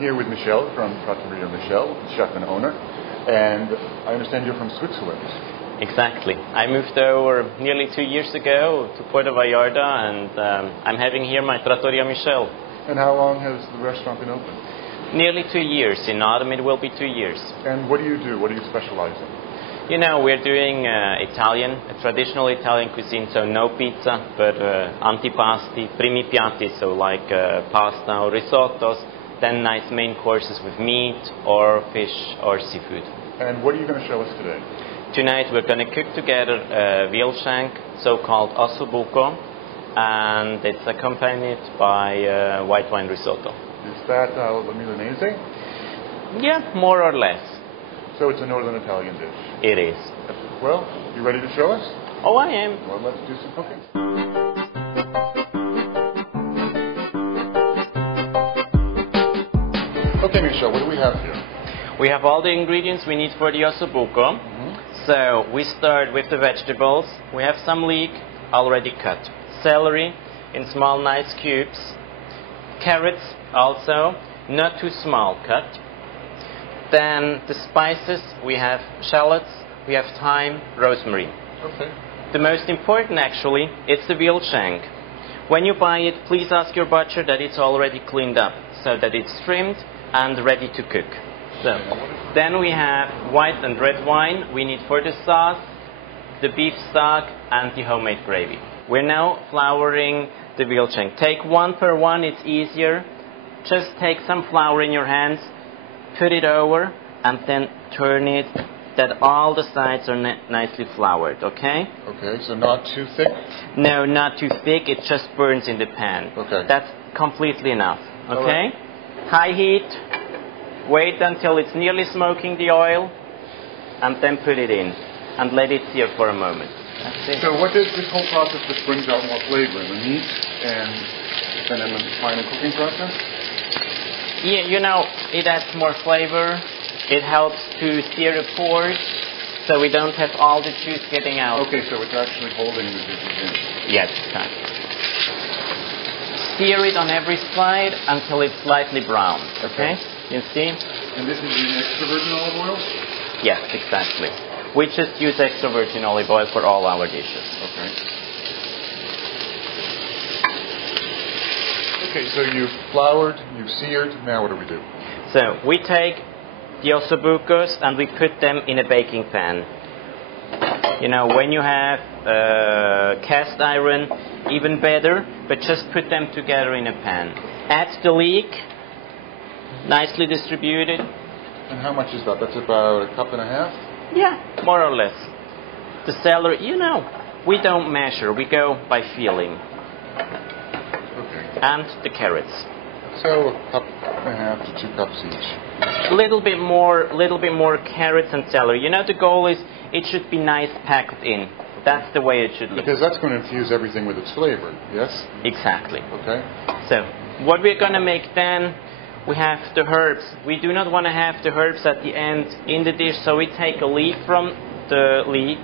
here with Michel from Trattoria Michel, chef and owner, and I understand you're from Switzerland. Exactly. I moved over nearly 2 years ago to Puerto Vallarta, and I'm having here my Trattoria Michel. And how long has the restaurant been open? Nearly 2 years. In autumn it will be 2 years. And what do you do? What do you specialize in? You know, we're doing Italian, a traditional Italian cuisine, so no pizza, but antipasti, primi piatti, so like pasta or risottos, then nice main courses with meat or fish or seafood. And what are you going to show us today? Tonight we're going to cook together a veal shank, so-called ossobuco, and it's accompanied by white wine risotto. Is that la Milanese? Yeah, more or less. So it's a northern Italian dish? It is. Well, you ready to show us? Oh, I am. Well, let's do some cooking. Okay, Michel, what do we have here? We have all the ingredients we need for the ossobuco. So we start with the vegetables. We have some leek already cut. Celery in small nice cubes. Carrots also, not too small cut. Then the spices, we have shallots, we have thyme, rosemary. Okay. The most important actually, it's the veal shank. When you buy it, please ask your butcher that it's already cleaned up, so that it's trimmed and ready to cook. So, then we have white and red wine we need for the sauce, the beef stock and the homemade gravy. We're now flouring the veal shank. Take one per one, it's easier. Just take some flour in your hands, put it over, and then turn it that all the sides are nicely floured, okay? Okay, so not too thick? No, not too thick, it just burns in the pan. Okay. That's completely enough, okay? Right. High heat, wait until it's nearly smoking the oil, and then put it in, and let it sear for a moment. That's it. So what does this whole process just brings out more flavor in the meat and then in the final cooking process? Yeah, you know, it adds more flavor. It helps to sear the pores, so we don't have all the juice getting out. Okay, so it's actually holding the juices in. Yes, exactly. Sear it on every side until it's slightly brown. Okay? You see? And this is using extra virgin olive oil? Yes, exactly. We just use extra virgin olive oil for all our dishes. Okay. Okay, so you've floured, you've seared, now what do we do? So we take the ossobucos and we put them in a baking pan. You know, when you have cast iron, even better, but just put them together in a pan. Add the leek, nicely distributed. And how much is that? That's about 1.5 cups? Yeah, more or less. The celery, you know, we don't measure, we go by feeling. And the carrots. So 1.5 to 2 cups each. A little bit more carrots and celery. You know, the goal is it should be nice packed in. That's the way it should look. Because that's going to infuse everything with its flavor, yes? Exactly. Okay. So, what we're going to make then, we have the herbs. We do not want to have the herbs at the end in the dish, so we take a leaf from the leek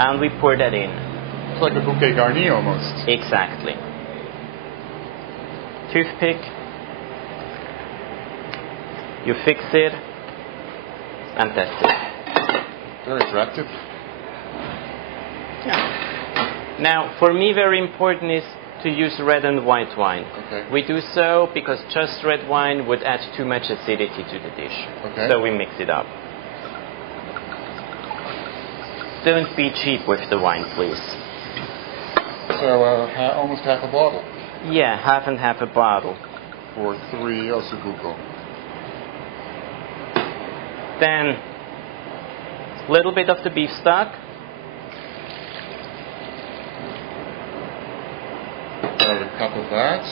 and we pour that in. It's like a bouquet garni almost. Exactly. Toothpick, you fix it, and that's it. Very attractive. Yeah. Now, for me, very important is to use red and white wine. Okay. We do so because just red wine would add too much acidity to the dish. Okay. So we mix it up. Don't be cheap with the wine, please. So almost half a bottle. Yeah, half and half a bottle. For 3 ossobuco. Then, a little bit of the beef stock. About a cup of that.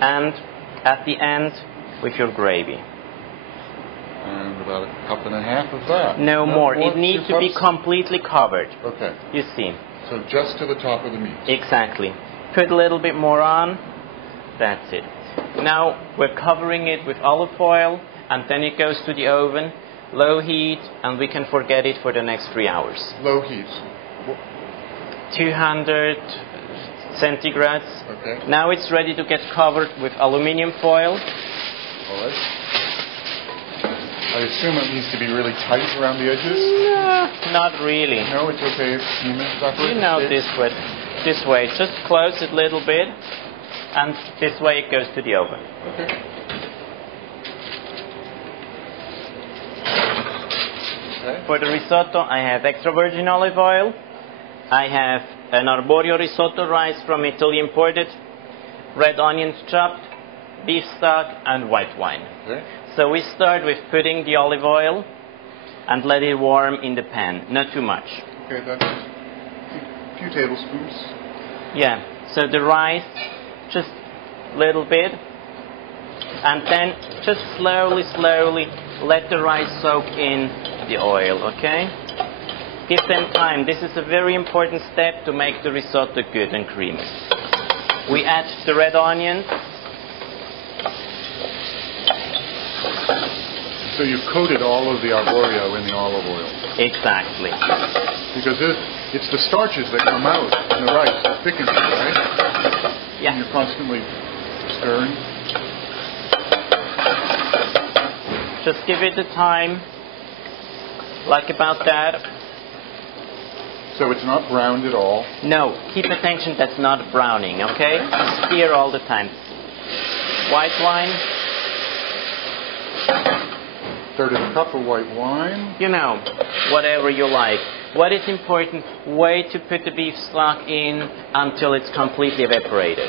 And at the end, with your gravy. And about 1.5 cups of that. No more. It needs to be completely covered. Okay. You see. So just to the top of the meat. Exactly. Put a little bit more on. That's it. Now we're covering it with olive oil, and then it goes to the oven, low heat, and we can forget it for the next 3 hours. Low heat. 200 centigrades. Okay. Now it's ready to get covered with aluminium foil. All right. I assume it needs to be really tight around the edges. No, not really. No, it's okay if You know, this way. Just close it a little bit, and this way it goes to the oven. Okay. For the risotto, I have extra virgin olive oil. I have an arborio risotto rice from Italy imported, red onions chopped, beef stock, and white wine. Okay. So we start with putting the olive oil and let it warm in the pan, not too much. Okay, that's a few tablespoons. Yeah, so the rice, just a little bit, and then just slowly let the rice soak in the oil, okay? Give them time. This is a very important step to make the risotto good and creamy. We add the red onions. So you've coated all of the arborio in the olive oil. Exactly. Because it's the starches that come out in the rice that thicken it, right? Yeah. And you're constantly stirring. Just give it the time, like about that. So it's not browned at all. No, keep attention that's not browning, okay? Stir all the time. White wine. Third of a cup of white wine. You know, whatever you like. What is important, wait to put the beef stock in until it's completely evaporated.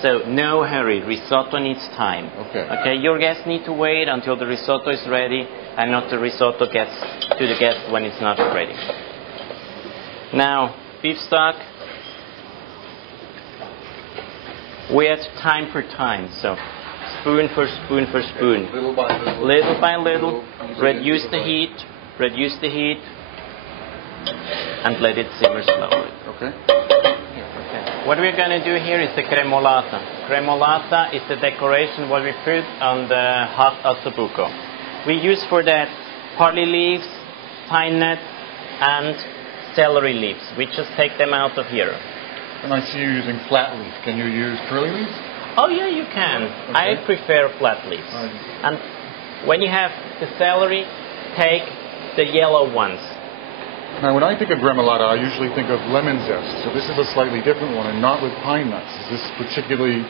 So no hurry, risotto needs time. Okay. Okay, your guests need to wait until the risotto is ready and not the risotto gets to the guest when it's not ready. Now, beef stock, we add time for time, so spoon for spoon for spoon. Little by little. Little by little, reduce the heat, and let it simmer slowly. Okay. Okay. What we're going to do here is the cremolata. Cremolata is the decoration what we put on the hot ossobuco. We use for that parsley leaves, pine nuts, and celery leaves. We just take them out of here. And I see you using flat leaf. Can you use curly leaf? Oh yeah, you can. Okay. I prefer flat leaves. And when you have the celery, take the yellow ones. Now, when I think of gremolata, I usually think of lemon zest. So this is a slightly different one, and not with pine nuts. Is this particularly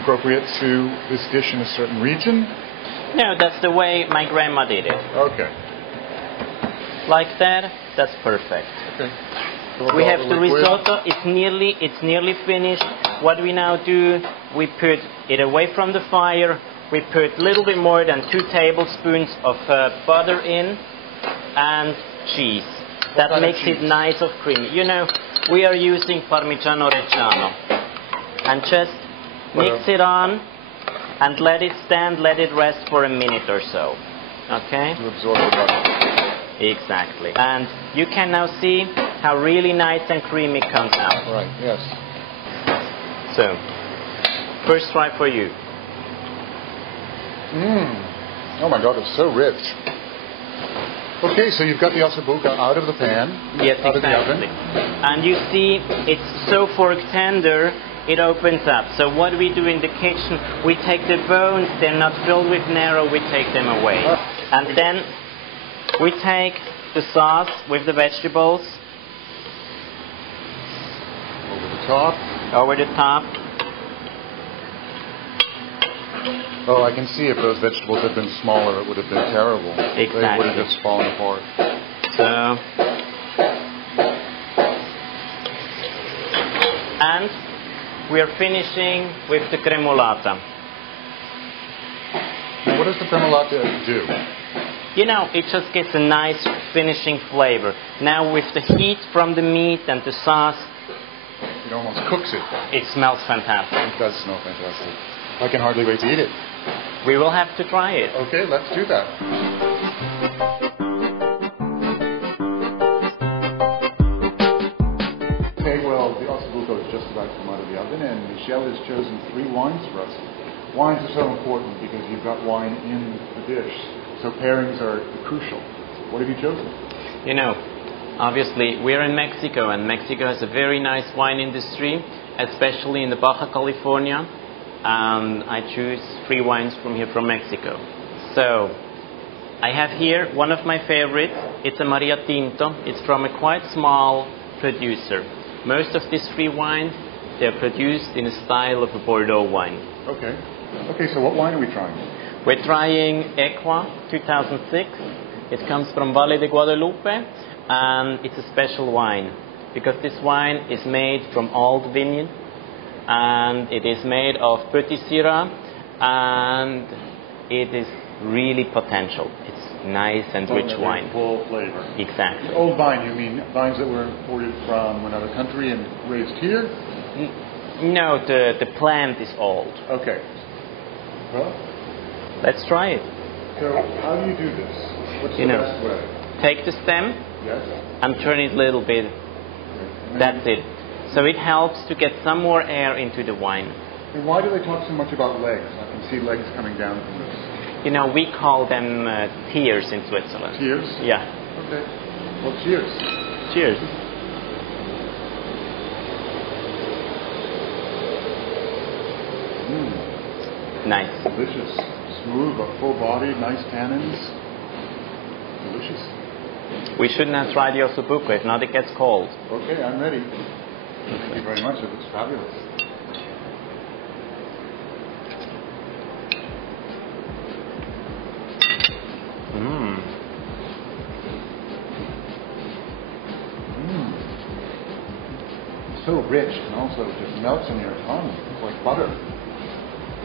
appropriate to this dish in a certain region? No, that's the way my grandma did it. Okay. Like that, that's perfect. Okay. We have the risotto. It's nearly finished. What we now do, we put it away from the fire. We put a little bit more than 2 tablespoons of butter in and cheese. That makes it nice and creamy. You know, we are using Parmigiano Reggiano. And just mix it on and let it stand, let it rest for a minute or so. Okay? To absorb the butter. Exactly. And you can now see how really nice and creamy it comes out. Right, yes. So, first try for you. Oh my God, it's so rich. Okay, so you've got the ossobuco out of the pan, yes, out exactly. of the oven. And you see, it's so fork tender, it opens up. So what we do in the kitchen, we take the bones, they're not filled with marrow, we take them away. And then we take the sauce with the vegetables. Over the top. Oh, I can see if those vegetables had been smaller, it would have been terrible. Exactly. They would have just fallen apart. So, and we are finishing with the cremolata. Now, what does the cremolata do? You know, it just gets a nice finishing flavor. Now with the heat from the meat and the sauce, It almost cooks it. it smells fantastic. It does smell fantastic. I can hardly wait to eat it. We will have to try it. Okay, let's do that. Okay, well, the ossobuco is just about to come out of the oven, and Michel has chosen 3 wines for us. Wines are so important because you've got wine in the dish, so pairings are crucial. What have you chosen? You know, obviously we're in Mexico, and Mexico has a very nice wine industry, especially in the Baja California. I choose 3 wines from here from Mexico. So, I have here one of my favorites. It's a Maria Tinto. It's from a quite small producer. Most of these three wines, they're produced in a style of a Bordeaux wine. Okay. Okay, so what wine are we trying? We're trying Equa 2006. It comes from Valle de Guadalupe, and it's a special wine because this wine is made from old vineyard, and it is made of Petit Syrah, and it is really potential. It's nice and rich wine. Full flavor. Exactly. Old vine, you mean vines that were imported from another country and raised here? No, the plant is old. Okay. Well, let's try it. So how do you do this? What's the best way? Take the stem, yes, and turn it a little bit. That's it. So it helps to get some more air into the wine. And why do they talk so much about legs? I can see legs coming down from this. You know, we call them tears in Switzerland. Tears? Yeah. Okay. Well, cheers. Cheers. Nice. Delicious. Smooth, but full body, nice tannins. Delicious. We shouldn't have tried the ossobuco, if not it gets cold. Okay, I'm ready. Thank you very much. It looks fabulous. So rich, and also it just melts in your tongue. It's like butter.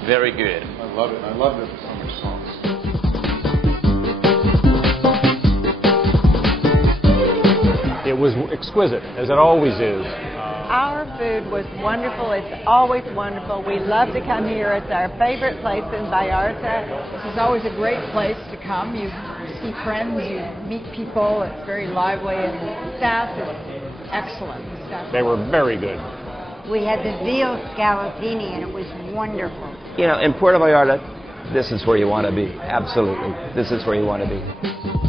Very good. I love it. I love this with so much sauce. It was exquisite, as it always is. Our food was wonderful. It's always wonderful. We love to come here. It's our favorite place in Vallarta. This is always a great place to come. You see friends, you meet people. It's very lively, and the staff is excellent. They were very good. We had the veal scallopini, and it was wonderful. You know, in Puerto Vallarta, this is where you want to be. Absolutely. This is where you want to be.